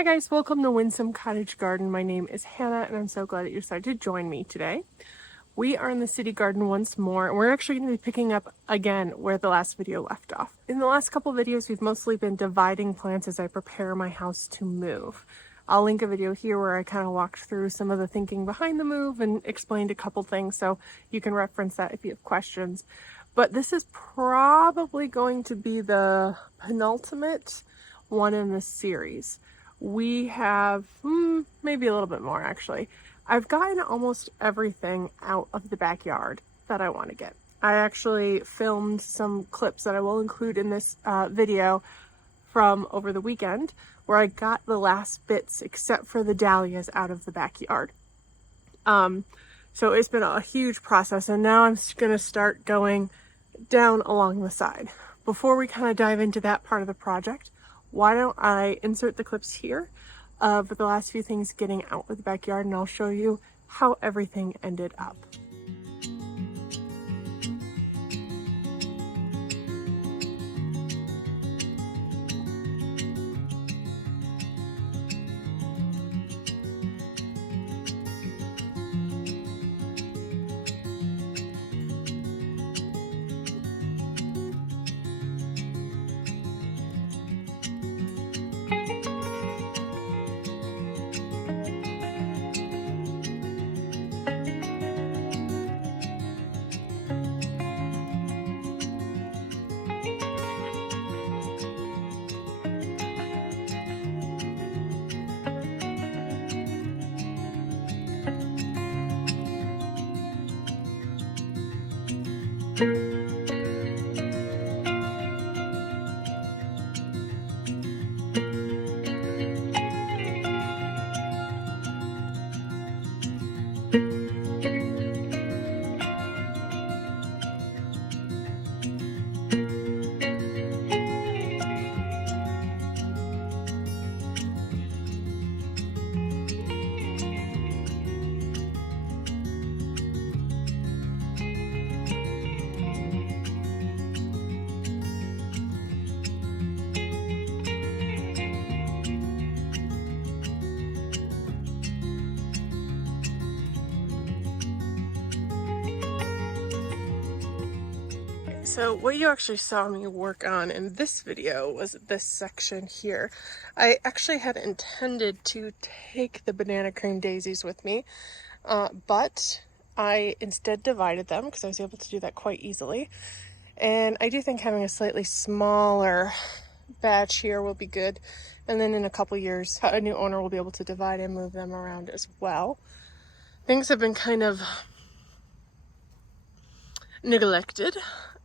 Hi guys, welcome to Windsome Cottage Garden. My name is Hannah and I'm so glad that you decided to join me today. We are in the city garden once more and we're actually going to be picking up again where the last video left off. In the last couple videos we've mostly been dividing plants as I prepare my house to move. I'll link a video here where I kind of walked through some of the thinking behind the move and explained a couple things, so you can reference that if you have questions. But this is probably going to be the penultimate one in this series. We have maybe a little bit more actually. I've gotten almost everything out of the backyard that I want to get. I actually filmed some clips that I will include in this video from over the weekend where I got the last bits except for the dahlias out of the backyard. So it's been a huge process and now I'm going to start going down along the side. Before we kind of dive into that part of the project, why don't I insert the clips here of the last few things getting out of the backyard and I'll show you how everything ended up. So what you actually saw me work on in this video was this section here. I actually had intended to take the banana cream daisies with me, but I instead divided them because I was able to do that quite easily. And I do think having a slightly smaller batch here will be good. And then in a couple years, a new owner will be able to divide and move them around as well. Things have been kind of neglected,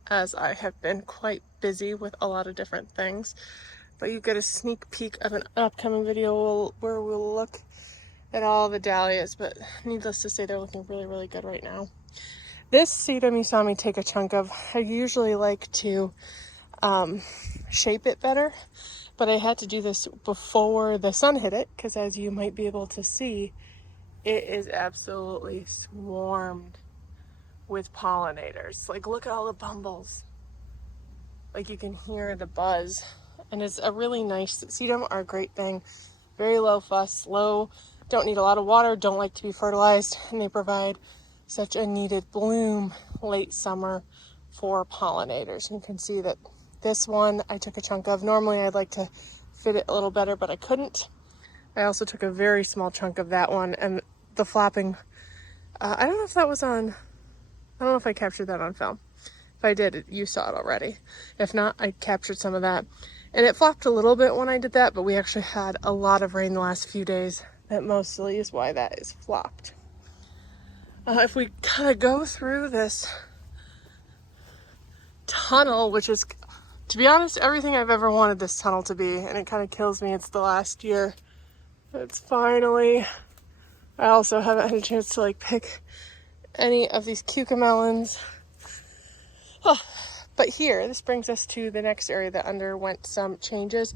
as I have been quite busy with a lot of different things, but you get a sneak peek of an upcoming video where we'll look at all the dahlias, but needless to say they're looking really good right now. This sedum you saw me take a chunk of. I usually like to shape it better, but I had to do this before the sun hit it because, as you might be able to see, it is absolutely swarmed with pollinators. Like, look at all the bumbles. Like, you can hear the buzz, and it's a really nice sedum are a great thing. Very low fuss, don't need a lot of water, don't like to be fertilized, and they provide such a needed bloom late summer for pollinators. And you can see that this one I took a chunk of. Normally I'd like to fit it a little better, but I couldn't. I also took a very small chunk of that one, and the flapping, I don't know if that was on, I don't know if I captured that on film. If I did, you saw it already. If not, I captured some of that. And it flopped a little bit when I did that, but we actually had a lot of rain the last few days. That mostly is why that is flopped. If we kind of go through this tunnel, which is, to be honest, everything I've ever wanted this tunnel to be, and it kind of kills me it's the last year. It's finally, I also haven't had a chance to pick any of these cucamelons. Oh, but here, this brings us to the next area that underwent some changes.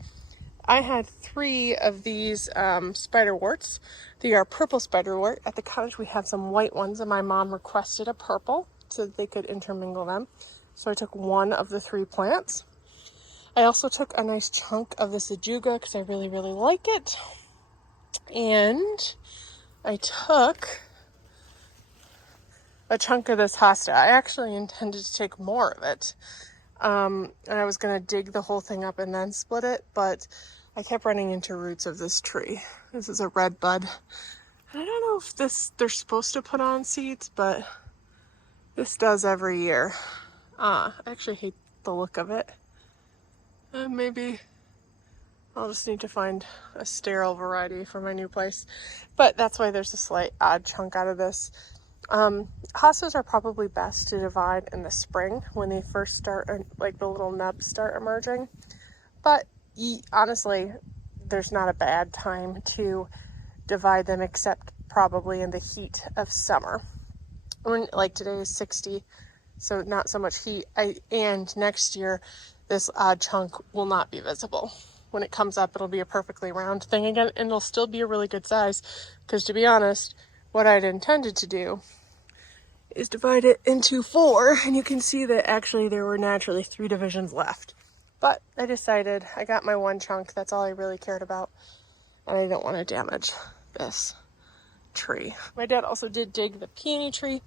I had 3 of these spiderworts. They are purple spiderwort. At the cottage we have some white ones, and my mom requested a purple so that they could intermingle them. So I took 1 of the 3 plants. I also took a nice chunk of this ajuga because I really like it. And I took a chunk of this hosta. I actually intended to take more of it. And I was going to dig the whole thing up and then split it, but I kept running into roots of this tree. This is a red bud. I don't know if they're supposed to put on seeds, but this does every year. I actually hate the look of it. Maybe I'll just need to find a sterile variety for my new place. But that's why there's a slight odd chunk out of this. Hostas are probably best to divide in the spring when they first start, like the little nubs start emerging. But honestly, there's not a bad time to divide them except probably in the heat of summer. When, like, today is 60, so not so much heat. And next year, this odd chunk will not be visible. When it comes up, it'll be a perfectly round thing again, and it'll still be a really good size. Because to be honest, what I'd intended to do is divide it into 4, and you can see that actually there were naturally 3 divisions left. But I decided I got my one chunk, that's all I really cared about, and I don't want to damage this tree. My dad also did dig the peony tree.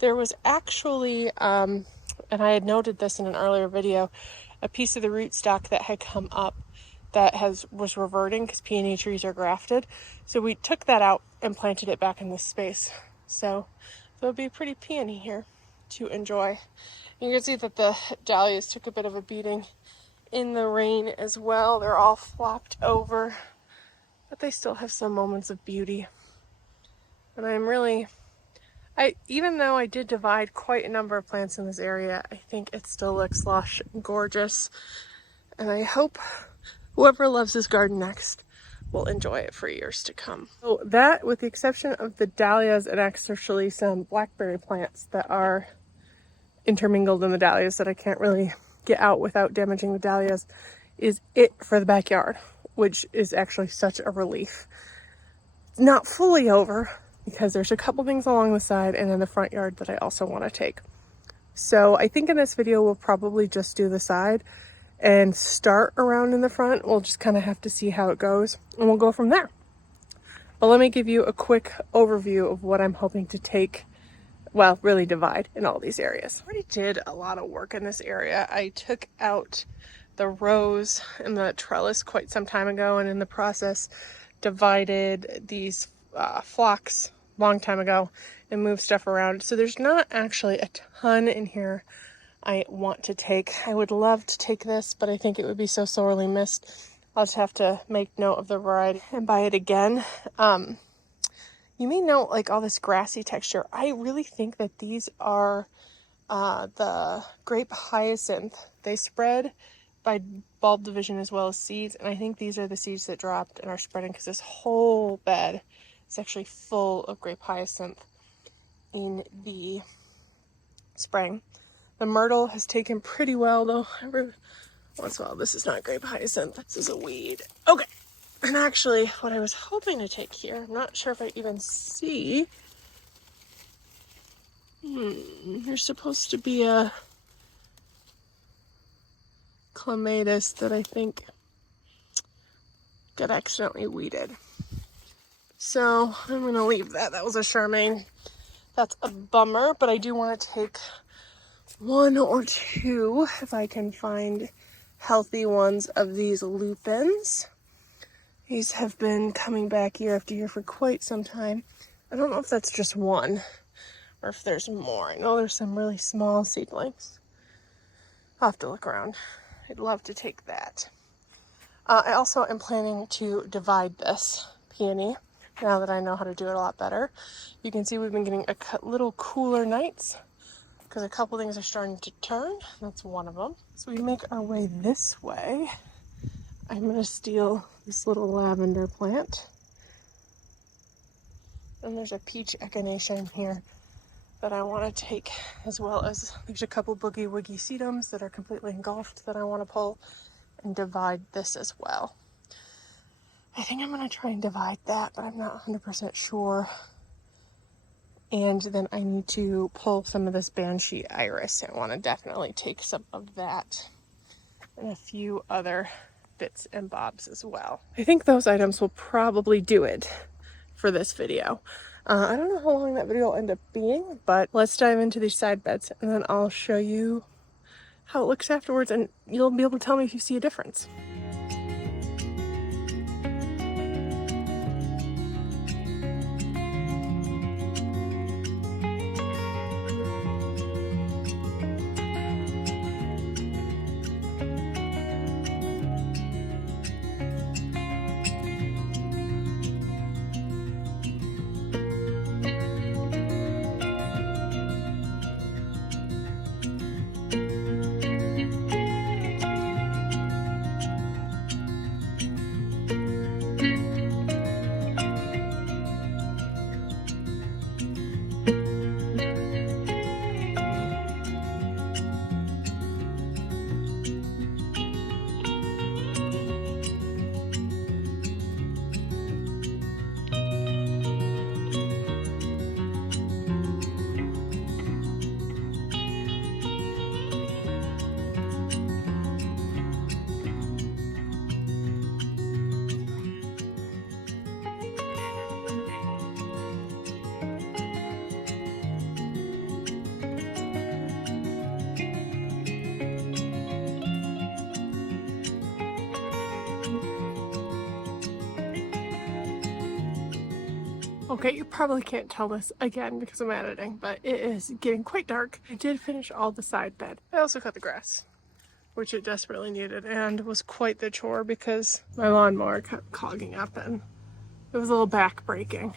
There was actually, and I had noted this in an earlier video, a piece of the rootstock that had come up that was reverting because peony trees are grafted. So we took that out and planted it back in this space. So there'll be a pretty peony here to enjoy. You can see that the dahlias took a bit of a beating in the rain as well. They're all flopped over, but they still have some moments of beauty. And I'm really, even though I did divide quite a number of plants in this area, I think it still looks lush and gorgeous. And I hope whoever loves this garden next will enjoy it for years to come. So that, with the exception of the dahlias and actually some blackberry plants that are intermingled in the dahlias that I can't really get out without damaging the dahlias, is it for the backyard, which is actually such a relief. It's not fully over because there's a couple things along the side and in the front yard that I also want to take. So I think in this video we'll probably just do the side and start around in the front. We'll just kind of have to see how it goes and we'll go from there. But let me give you a quick overview of what I'm hoping to take, well, really divide in all these areas. I already did a lot of work in this area. I took out the rows and the trellis quite some time ago, and in the process divided these phlox long time ago and moved stuff around. So there's not actually a ton in here I want to take. I would love to take this, but I think it would be so sorely missed. I'll just have to make note of the variety and buy it again. You may note like all this grassy texture. I really think that these are the grape hyacinth. They spread by bulb division as well as seeds, and I think these are the seeds that dropped and are spreading because this whole bed is actually full of grape hyacinth in the spring. The myrtle has taken pretty well though. Well, this is not grape hyacinth, this is a weed. Okay, and actually what I was hoping to take here, I'm not sure if I even see, there's supposed to be a clematis that I think got accidentally weeded. So I'm going to leave that. That was a Charmaine. That's a bummer, but I do want to take 1 or 2 if I can find healthy ones of these lupins. These have been coming back year after year for quite some time. I don't know if that's just one or if there's more. I know there's some really small seedlings. I'll have to look around. I'd love to take that. I also am planning to divide this peony now that I know how to do it a lot better. You can see we've been getting a little cooler nights because a couple things are starting to turn. That's one of them. So we make our way this way. I'm going to steal this little lavender plant. And there's a peach echinacea here that I want to take, as well as there's a couple boogie woogie sedums that are completely engulfed that I want to pull and divide this as well. I think I'm going to try and divide that, but I'm not 100% sure. And then I need to pull some of this banshee iris. I want to definitely take some of that and a few other bits and bobs as well. I think those items will probably do it for this video. I don't know how long that video will end up being, but let's dive into these side beds and then I'll show you how it looks afterwards, and you'll be able to tell me if you see a difference. Okay, you probably can't tell this again because I'm editing, but it is getting quite dark. I did finish all the side bed. I also cut the grass, which it desperately needed, and was quite the chore because my lawnmower kept clogging up and it was a little back breaking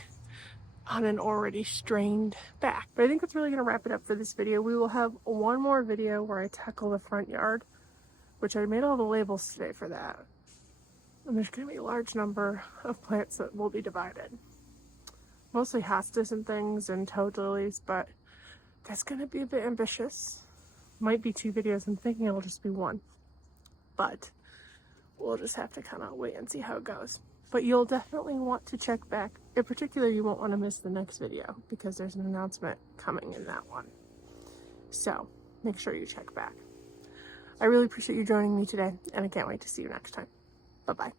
on an already strained back. But I think that's really going to wrap it up for this video. We will have one more video where I tackle the front yard, which I made all the labels today for that. And there's going to be a large number of plants that will be divided. Mostly hostas and things and toad lilies, but that's going to be a bit ambitious. Might be 2 videos. I'm thinking it'll just be 1. But we'll just have to kind of wait and see how it goes. But you'll definitely want to check back. In particular, you won't want to miss the next video because there's an announcement coming in that one. So make sure you check back. I really appreciate you joining me today, and I can't wait to see you next time. Bye-bye.